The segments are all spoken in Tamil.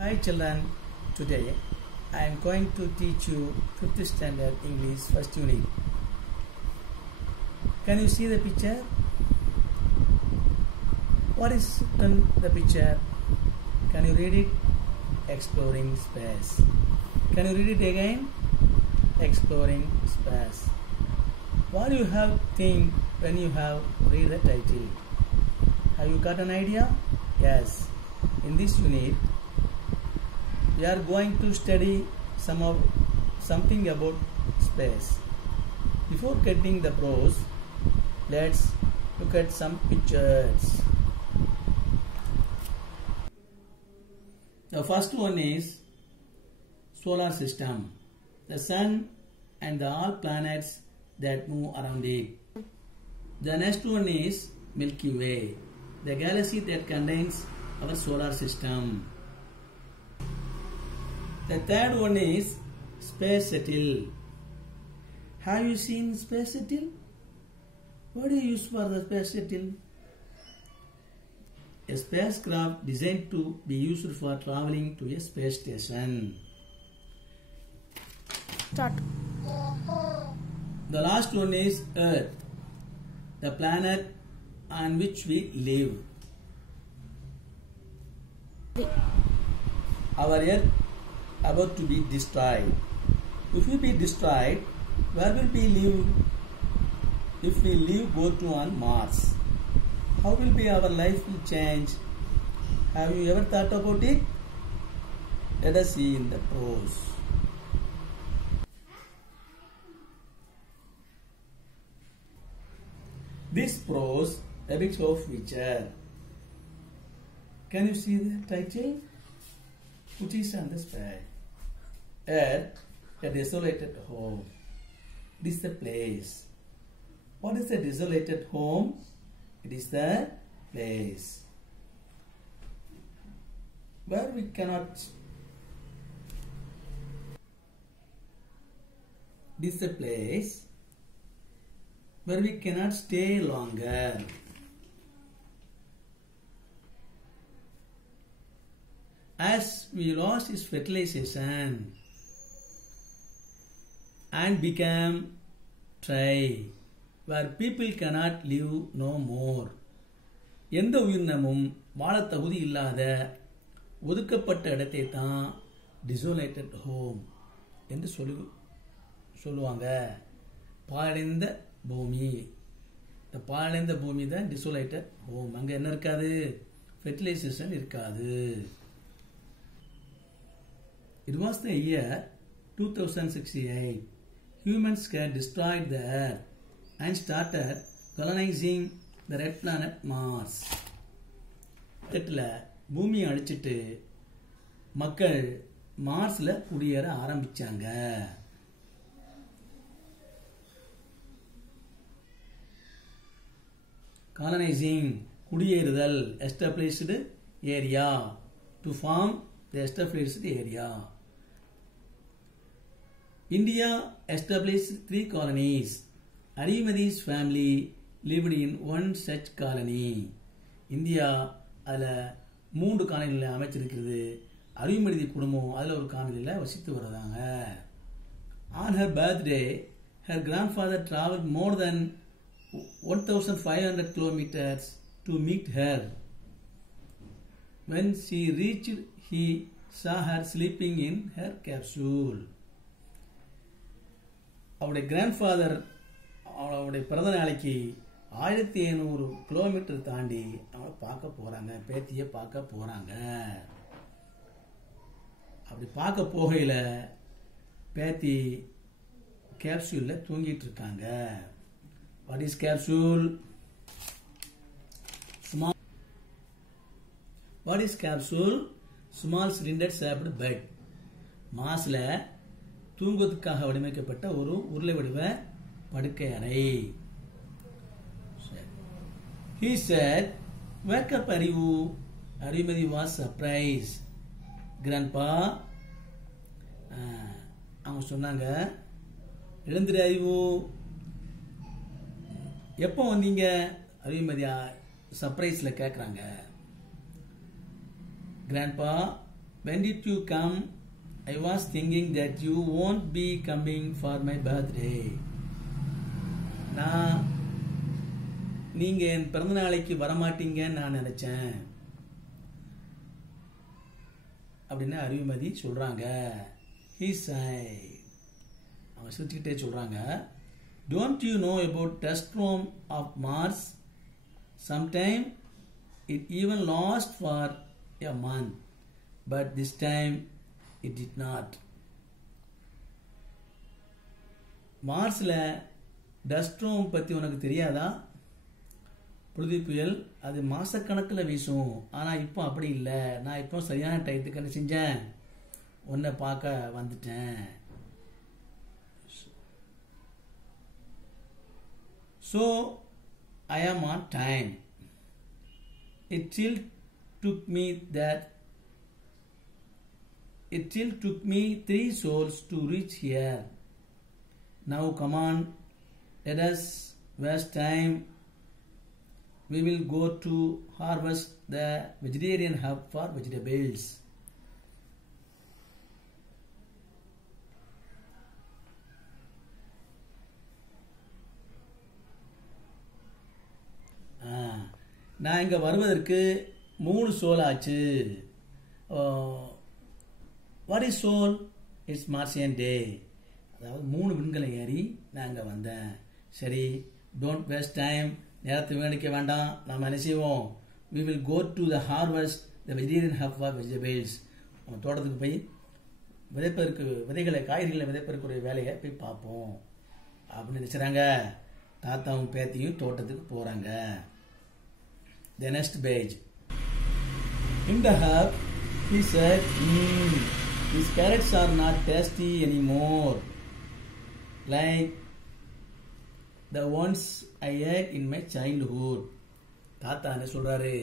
Hi children, today I am going to teach you 5th standard English first unit. Can you see the picture? What is in the picture? Can you read it? Exploring space. Can you read it again? Exploring space. What do you have think when you have read the title? Have you got an idea? Yes. In this unit, we are going to study something about space. Before getting the prose, let's look at some pictures. The first one is solar system, the sun and all planets that move around it. The next one is Milky Way, the galaxy that contains our solar system. The third one is space shuttle. Have you seen space shuttle? What do you use for the space shuttle? A spacecraft designed to be used for traveling to a space station. Start. The last one is Earth, the planet on which we live. Our Earth about to be destroyed. If we be destroyed, where will we live? If we live, go to on Mars. How will be our life will change? Have you ever thought about it? Let us see in the prose. This prose depicts of future. Can you see the title? Which is on the sky. Earth, a desolated home. It is the place. What is the desolated home? It is the place where we cannot. It is the place where we cannot stay longer. As we lost its fertilization and became dry, where people cannot live no more. எந்த உயிரினமும் வாழ தகுதி இல்லாத ஒதுக்கப்பட்ட இடத்தை தான் டிசோலேட்டட் ஹோம் என்று சொல்லுவாங்க. பாழடைந்த பூமி. இந்த பாழடைந்த பூமி தான் டிசோலேட்டட் ஹோம். அங்கே என்ன இருக்காது? ஃபெர்டிலைசேஷன் இருக்காது. It was the year 2068. Humans had destroyed the Earth and started colonizing the red planet Mars. பூமியை அழிச்சிட்டு மக்கள் மார்ஸ்ல குடியேற ஆரம்பிச்சாங்க. Colonizing, குடியேறுதல், established area, to form the established area. India established 3 colonies. Arimadi's family lived in one such colony. India அதில் 3 காலனிகளை அமைச்சிருக்கிறது. அரிமதி குடும்பம் அதில் ஒரு காலனியில் வசித்து வர்றதாங்க. On her birthday, her grandfather traveled more than 1,500 kilometers to meet her. When she reached, he saw her sleeping in her capsule. அவருடைய கிராண்ட்ஃபாதர் அவருடைய பிறந்த நாளைக்கு 1500 கிலோமீட்டர் தாண்டி அவளை பார்க்க போறாங்க. பேத்தியை பார்க்க போறாங்க. அப்படி பார்க்க போகையில பேத்தி கேப்சூல்ல தூங்கிட்டு இருக்காங்க. What is capsule? What is capsule? Small cylinder shaped bed. மாஸ்ல தூங்குவதற்காக வடிவமைக்கப்பட்ட ஒரு உருளை வடிவ படுக்கை அறை. He said, "Wake up, Arivu." Arimadi was surprised. Grandpa, அவங்க சொன்னாங்க, எழுந்திரு அறிவு. எப்போ வந்தீங்க? அரிமதியா சர்ப்ரைஸ்ல கேட்குறாங்க. Grandpa, when did you come? I was thinking that you won't be coming for my birthday. நான் நீங்க என் பிறந்த நாளைக்கு வரமாட்டீங்கன்னு நான் நினைச்சேன் அப்படின்னு அறிவுமதி சொல்றாங்க. He said, அவங்க சிரிச்சுக்கிட்டே சொல்றாங்க, don't you know about testrom of Mars? Sometime it even lasts for a month, but this time it did not. மார்ஸ்ல டஸ்ட்ரோம் பத்தி உனக்கு தெரியாதா? புழுதி புயல் அது மாசக்கணக்கில் வீசும். ஆனா இப்போ அப்படி இல்லை. நான் இப்போ சரியான டயத்துக்கு என்ன செஞ்சேன், உன்னை பார்க்க வந்துட்டேன். So I am on time. It still took me 3 souls to reach here. Now come on, let us waste time. We will go to harvest the vegetarian hub for vegetables. நான் இங்க வருவதற்கு 3 சோல் ஆச்சு. What is soul? It's Martian day. அதாவது 3 விண்கலை ஏறி நான் இங்க வந்தேன். சரி, don't waste time. நேரத்தை வீணடிக்க வேண்டாம். நாம் என்ன செய்வோம்? We will go to the harvest the vegetarian hub for vegetables. நம்ம தோட்டத்துக்கு போய் விதைப்பதற்கு விதைகளை காய்கறிகளை விதைப்பதற்குரிய வேலையை போய் பார்ப்போம் அப்படின்னு நினைச்சாங்க. தாத்தாவும் பேத்தியும் தோட்டத்துக்கு போறாங்க. The next page. In the hub, he said, these carrots are not tasty anymore, like the ones I ate in my childhood. தாத்தா என்ன சொல்றாரு,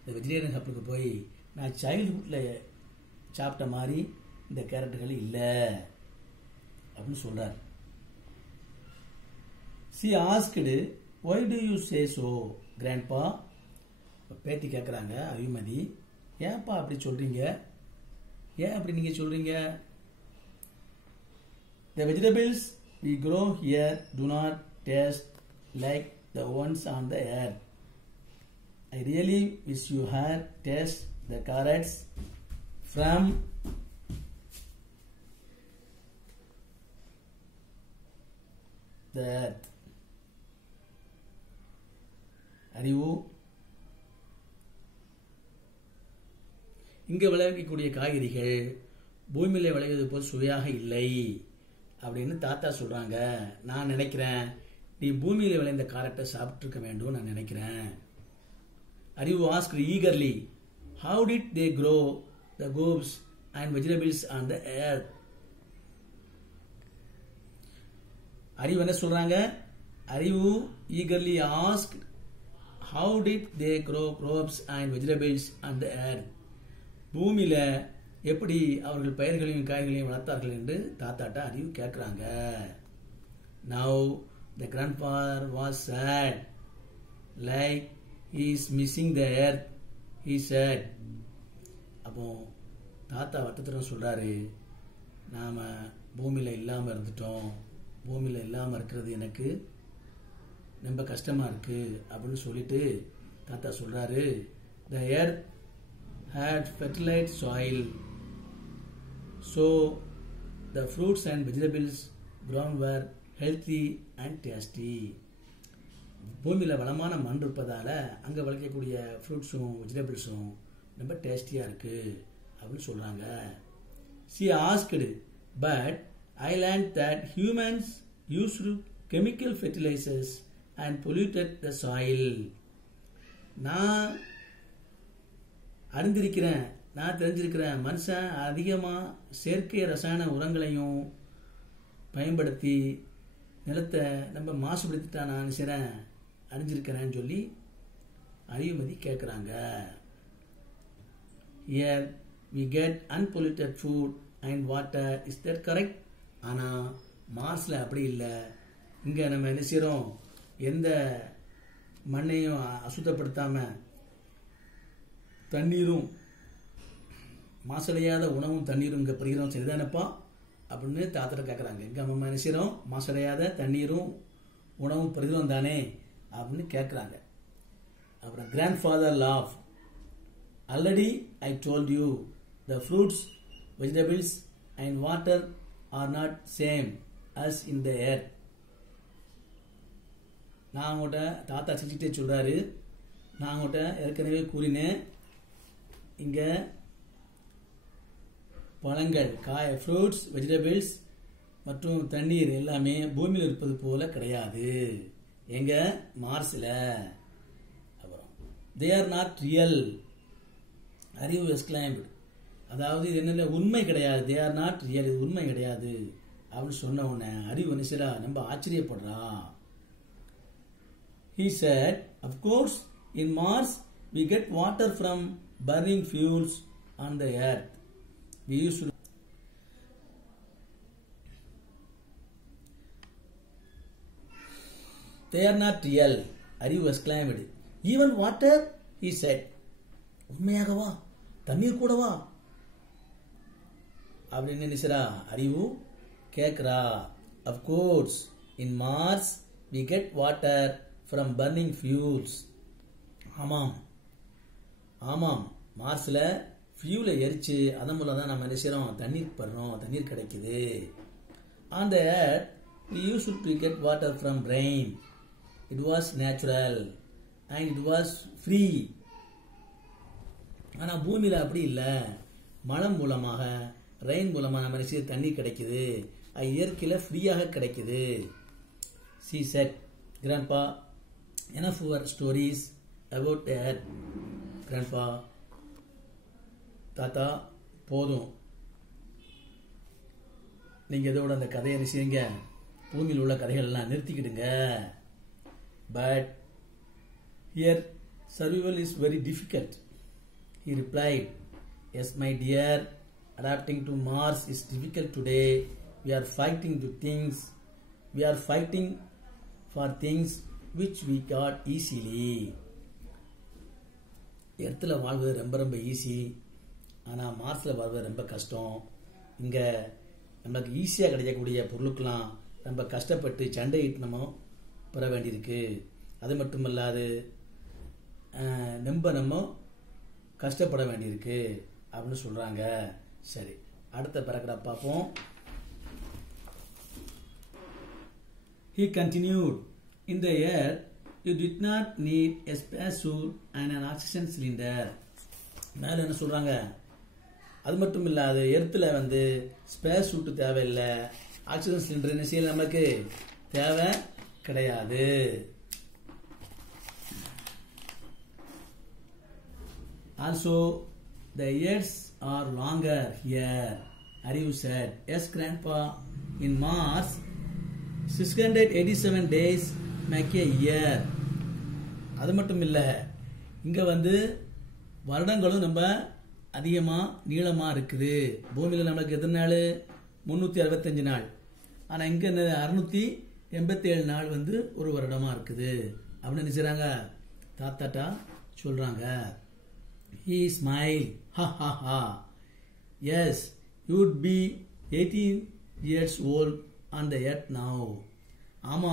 இந்த வெஜிடேரியன் ஹப்புக்கு போய் நான் சைல்ட்ஹுட்ல சாப்பிட்ட மாதிரி இந்த கேரட்டுகள் இல்லை அப்படின்னு சொல்றாரு. She asked, why do you say so, grandpa? பேத்தி கேட்குறாங்க அறிவுமதி, ஏன்ப்பா அப்படி சொல்றீங்க, ஏன் அப்படி நீங்க சொல்றீங்க? The vegetables we grow here do not taste like the ones on the earth. I really wish you had tasted the carrots from the earth. அறிவு, இங்க விளைவிக்கக்கூடிய காய்கறிகள் பூமியில விளைவது போல் சுவையாக இல்லை அப்படின்னு தாத்தா சொல்றாங்க. நான் நினைக்கிறேன் நீ பூமியில விளைந்த காரட்டை சாப்பிட்டு இருக்க வேண்டும் நான் நினைக்கிறேன். அறிவு asked eagerly, how did they grow the herbs and vegetables on the earth? அறிவு என்ன சொல்றாங்க? அறிவு eagerly asked, how did they grow crops and vegetables on the earth? பூமியில எப்படி அவர்கள் பயிர்களையும் காய்களையும் வளர்த்தார்கள் என்று தாத்தாட்ட அறிவு கேட்கிறாங்க. Now the grandfather was sad, like he is missing the earth, he said. அப்போ தாத்தா வட்டத்திரம் சொல்றாரு, நாம பூமியில இல்லாம இருந்துட்டோம், பூமியில இல்லாம இருக்கிறது எனக்கு ரொம்ப கஷ்டமா இருக்கு அப்படின்னு சொல்லிட்டு தாத்தா சொல்றாரு, the earth had fertilized soil, so the fruits and vegetables grown were healthy and tasty. பூமியில வளமான மண் இருப்பதால அங்க விளைக்கக்கூடிய ஃப்ரூட்ஸும் வெஜிடபிள்ஸும் ரொம்ப டேஸ்டியா இருக்கு அப்படின்னு சொல்றாங்க. She asked, but I learned that humans used chemical fertilizers and polluted the soil. நான் அறிந்திருக்கிறேன், நான் தெரிஞ்சிருக்கிறேன், மனுஷன் அதிகமா செயற்கை ரசாயன உரங்களையும் பயன்படுத்தி நிலத்தை நம்ம மாசுபடுத்திட்டா நான் நினைக்கிறேன் அறிஞ்சிருக்கிறேன்னு சொல்லி அறிவுமதி கேட்குறாங்க. Here we get unpolluted food and water, is that correct? ஆனா மார்ஸ்ல அப்படி இல்லை. இங்க நம்ம என்ன செய்யறோம், எந்த மண்ணையும் அசுத்தப்படுத்தாம தண்ணீரும் மாசடையாத உணவும் தண்ணீரும் இங்க பெறுகிறோம் சரிதானப்பா அப்படின்னு தாத்தா கேட்கறாங்க. எங்க அம்மா என்ன செய்யறோம்? மாசடையாத தண்ணீரும் உணவும் பெறுகிறோம் தானே அப்படின்னு கேட்கறாங்க. அப்புறம் grandfather laughed. Already I told you the fruits, vegetables and water are not same as in the earth. நான் உங்கள்கிட்ட தாத்தா சிரிச்சுட்டே சொல்றாரு, நான் உங்கள்கிட்ட ஏற்கனவே கூறினேன், இங்க பழங்கள் ஃப்ரூட்ஸ் வெஜிடபிள்ஸ் மற்றும் தண்ணீர் எல்லாமே பூமியில் இருப்பது போல கிடையாது, எங்க மார்ஸ்ல. அப்புறம் they are not real. அறிவு எக்ஸ்கிளைம்டு, அதாவது இது என்ன உண்மை கிடையாது, they are not real, இது உண்மை கிடையாது அப்படின்னு சொன்ன உடனே அறிவு நினைச்சா நம்ம ஆச்சரியப்படுறா. He said, of course, in Mars we get water from burning fuels on the earth. We used to. They are not real. அறிவு exclaimed. Even water, he said. உண்மையாகவா? தண்ணீர் கூடவா? அப்படின்னு நினைச்சா அறிவு கேட்கிறா. Of course, in Mars we get water from burning fuels. ஆமாம் ஆமாம், மார்ஸ்ல ஃபியூலை எரிச்சு அதன் மூலம் தான் நம்ம என்ன செய்யறோம்? தண்ணீர் படுறோம், தண்ணீர் கிடைக்குது. On the earth we used to get water from rain. It was natural and it was free. ஆனா பூமியில அப்படி இல்ல, மழை மூலமாக ரெயின் மூலமா நம்ம என்ன செய்ய தண்ணீர் கிடைக்குது, அது இயற்கையில ஃப்ரீயாக கிடைக்குது. She said, Grandpa, enough for stories about the earth. Grandpa, தாத்தா போதும், நீங்க இதோட அந்த கதையை நினைச்சீங்க, பூமியில் உள்ள கதைகள் எல்லாம் நிறுத்திக்கிடுங்க. But here survival is very difficult. He replied, yes my dear, adapting to Mars is difficult today. We are fighting for things which we got easily. எர்த்துல வாழ்வது ரொம்ப ரொம்ப ஈஸி, ஆனா மார்ஸ்ல வாழ்வது ரொம்ப கஷ்டம். இங்க நமக்கு ஈஸியா கிடைக்கக்கூடிய பொருளுக்கெல்லாம் ரொம்ப கஷ்டப்பட்டு சண்டையிட்டு நம்ம பெற வேண்டியிருக்கு. அது மட்டுமல்லாது நம்ம கஷ்டப்பட வேண்டியிருக்கு அப்படின்னு சொல்றாங்க. சரி, அடுத்த பேராகிராஃப் பார்ப்போம். He continued, in the earth you did not need a spacesuit and an oxygen cylinder. மேல என்ன சொல்றாங்க? அது மட்டும் இல்லாத எர்த்துல ஸ்பேஸ் சூட் தேவையில்லை, ஆக்சிஜன் சிலிண்டர் என்ன செய்யல நமக்கு தேவை கிடையாது. Also the years are longer here. Arivu said, yes grandpa, in Mars 687 days make a year. அது மட்டும் இல்ல, இங்க வருடங்களும் நம்ம அதிகமா நீளமா இருக்குது. பூமியில நமக்கு எத்தனை நாள்? 365 நாள். ஆனா இங்க 687 நாள் ஒரு வருடமா இருக்குது அப்படின்னு நினைச்சாங்க. தாத்தாட்டா சொல்றாங்க. He smiled. Ha ha ha. Yes, you would be 18 years old on the earth now. ஆமா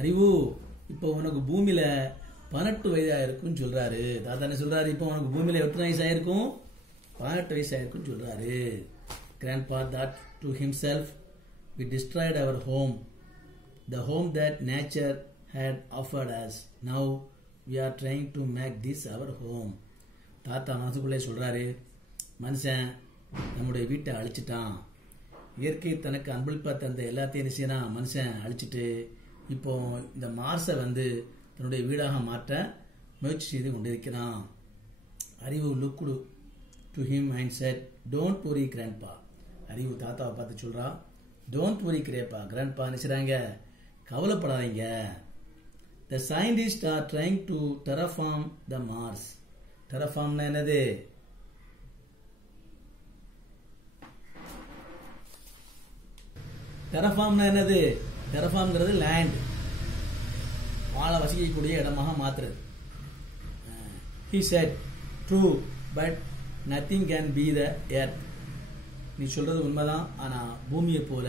அறிவு, இப்போ உனக்கு பூமியில 18 வயதா இருக்குன்னு சொல்றாரு. தாத்தா என்ன சொல்றாரு? இப்போ உனக்கு பூமியில எத்தனை வயசு ஆயிருக்கும்? 18 வயசு ஆயிருக்குன்னு சொல்றாரு. Grandpa thought to himself, we destroyed our home, the home that nature had offered us. Now we are trying to make this our home. தாத்தா மனசுக்குள்ளே சொல்றாரு, மனுஷன் நம்முடைய வீட்டை அழிச்சிட்டான். இயற்கை தனக்கு அன்பளிப்பா தந்த எல்லாத்தையும் நிச்சயனா மனுஷன் அழிச்சிட்டு இப்போ இந்த மார்ஸை தன்னுடைய வீடாக மாற்ற முயற்சி செய்து கொண்டிருக்கிறான். அறிவு looked to him and said, don't worry grandpa. அறிவு தாத்தாவை பார்த்து சொல்றா, don't worry grandpa நினைச்சாங்க, கவலைப்படாதீங்க. The scientists are trying to terraform the Mars. terraformனா என்னது? terraformனா என்னது? terraformங்கிறது லேண்ட், வாழ வசிக்கக்கூடிய இடமாக மாத்துறது. He said, true, but nothing can be the earth. நீ சொல்றது உண்மைதான், ஆனா பூமியை போல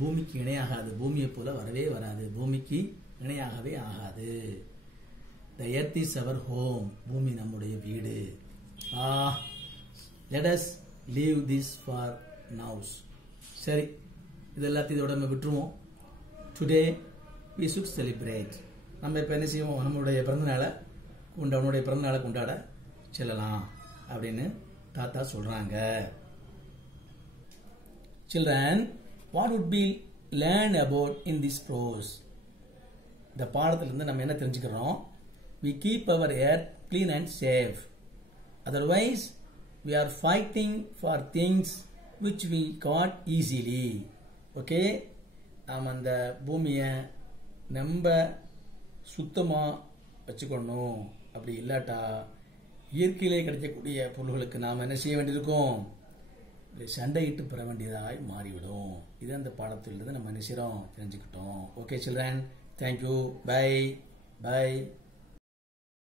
பூமிக்கு இணையாகாது, பூமியை போல வரவே வராது, பூமிக்கு இணையாகவே ஆகாது. The earth is our home, பூமி நம்முடைய வீடு. Let us leave this for now. சரி, இது எல்லாத்தையும் இதோட நம்ம விட்டுருவோம். Today we should celebrate. நம்ம இப்போ என்ன செய்வோம், நம்மளுடைய பிறந்தநாளை அவனுடைய பிறந்தநாளை கொண்டாட செல்லலாம் அப்படின்னு தாத்தா சொல்றாங்க. Children, what would be learn about in this prose? இந்த பாடத்திலிருந்து நம்ம என்ன தெரிஞ்சுக்கிறோம்? We keep our earth clean and safe. Otherwise, we are fighting for things which we got easily. Okay? நாம் அந்த பூமியை நம்ம சுத்தமாக வச்சுக்கணும். அப்படி இல்லாட்டா இயற்கையிலே கிடைக்கக்கூடிய பொருள்களுக்கு நாம் என்ன செய்ய வேண்டியிருக்கும், சண்டையிட்டு பெற வேண்டியதாய் மாறிவிடும். இது அந்த பாடத்திலிருந்து நம்ம என்ன செய்யறோம் தெரிஞ்சுக்கிட்டோம். Okay children, thank you, bye by.